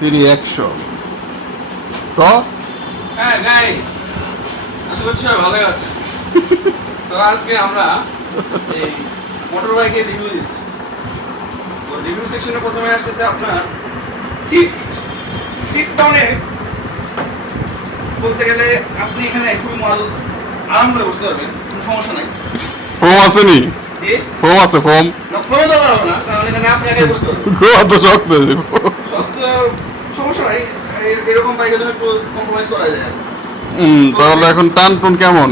100 তো হ্যাঁ গাইস, আশা করছি সবাই ভালো আছে। তো আজকে আমরা এই মোটর বাইকের রিভিউ দিচ্ছি। তো রিভিউ সেকশনে প্রথমে আসছে আপনার সিটটা অনেক বলতে গেলে আপনি এখানে খুবই আরাম করে বসতে পারবেন, কোনো সমস্যা নাই। ফোম আছে নি? জি ফোম আছে, ফোম না, ফোম দেওয়া হবে না, কারণ এখানে আপনি আগে বসতে পারবেন। কত শক্ত শক্ত সমস্যা নাই, এরকম বাইকের জন্য একটু কম্প্রোমাইজ করা যায়। তাহলে এখন টান টুন কেমন?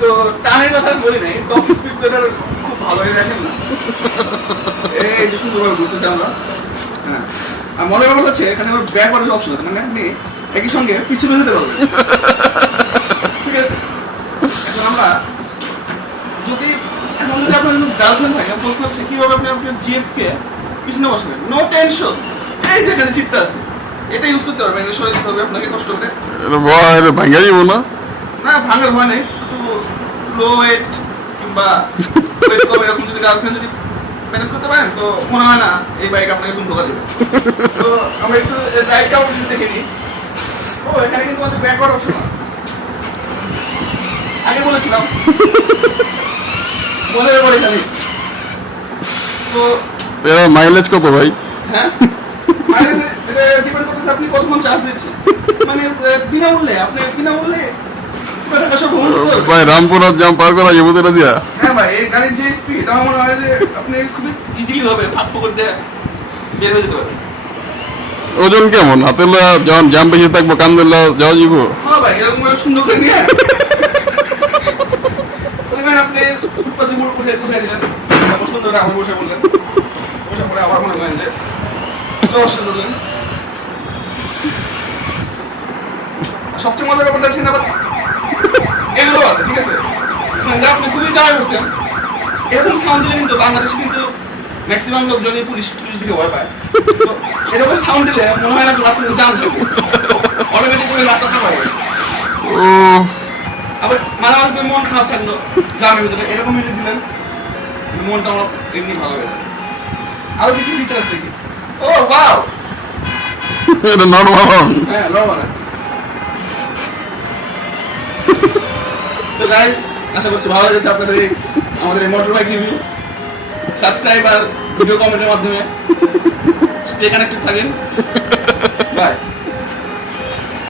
তো টানের কথা বলি নাই, টপ স্পিড তো এটার খুব ভালোই দেখেন না, এই যে সুন্দরভাবে ঘুরতেছে আমরা। হ্যাঁ, আর মজার ব্যাপার হচ্ছে এখানে আবার ব্যাক করার অপশন আছে, মানে আপনি একই সঙ্গে পিছনে যেতে পারবেন। ঠিক আছে, এখন আমরা যদি আপনার গার্লফ্রেন্ড থাকে, প্রশ্ন হচ্ছে কিভাবে আপনি আপনার জিএফ কে পিছনে বসবেন, নো টেনশন। এই যেখানে সিটটা আছে এটা ইউজ করতে পারবেন, সরে দিতে হবে আপনাকে কষ্ট করে। ভাঙ্গা যাবো না? না, ভাঙার ভয় নেই, শুধু লো ওয়েট কিংবা ওয়েট কম এরকম যদি গার্লফ্রেন্ড যদি ম্যানেজ করতে পারেন তো মনে হয় না এই বাইক আপনাকে কোন ধোকা দেবে। তো আমরা একটু রাইডটাও দেখে নিই। ও এখানে কিন্তু আমাদের ব্যাক করার অপশন আছে, আগে বলেছিলাম মনে পড়ে খালি। তো মাইলেজ কত ভাই? হ্যাঁ, মাইলেজ এটা ডিপেন্ড করতেছে আপনি কতক্ষণ চার্জ দিচ্ছেন। মানে বিনামূল্যে ভাই রামপুরা জাম পার করা যাবো তো দিয়া? হ্যাঁ ভাই, এই গাড়ির যে স্পিড আমার মনে হয় যে আপনি খুবই ইজিলি ভাবে ভাগ করতে বের হয়ে যেতে পারবেন। ওজন কেমন? হাতে যখন জাম বেশি থাকবো কান ধরলে যাওয়া যাবো? হ্যাঁ ভাই, এরকম সুন্দর করে নিয়ে আপনি ফুটপাতে উঠে দিলেন, তারপর সুন্দর করে আবার বসে বললেন, বসে পরে আবার মনে করেন যে চর্চা করলেন। সবচেয়ে মজার ব্যাপারটা আছে না, এগুলো আছে, ঠিক আছে, যা আপনি খুবই জানা করছেন। এরকম সাউন্ড দিলে কিন্তু বাংলাদেশে কিন্তু ম্যাক্সিমাম লোকজনই পুলিশ দিকে ভয় পায়। তো এরকম সাউন্ড দিলে মনে হয় না রাস্তায় জাম থাকবে, অটোমেটিক করে রাস্তাটা পাবে। আবার মাঝে মাঝে মন খারাপ থাকলো জামের ভিতরে, এরকম মিউজিক দিলেন মনটা আমার এমনি ভালো হয়ে যাবে। আরো কিছু ফিচার আছে দেখি। ও ওয়াও, এটা নরমাল। হ্যাঁ নরমাল। তো গাইস, আশা করছি ভালো লেগেছে আপনাদের আমাদের এই মোটর বাইক রিভিউ। সাবস্ক্রাইব আর ভিডিও কমেন্টের মাধ্যমে স্টে কানেক্টেড থাকেন। বাই।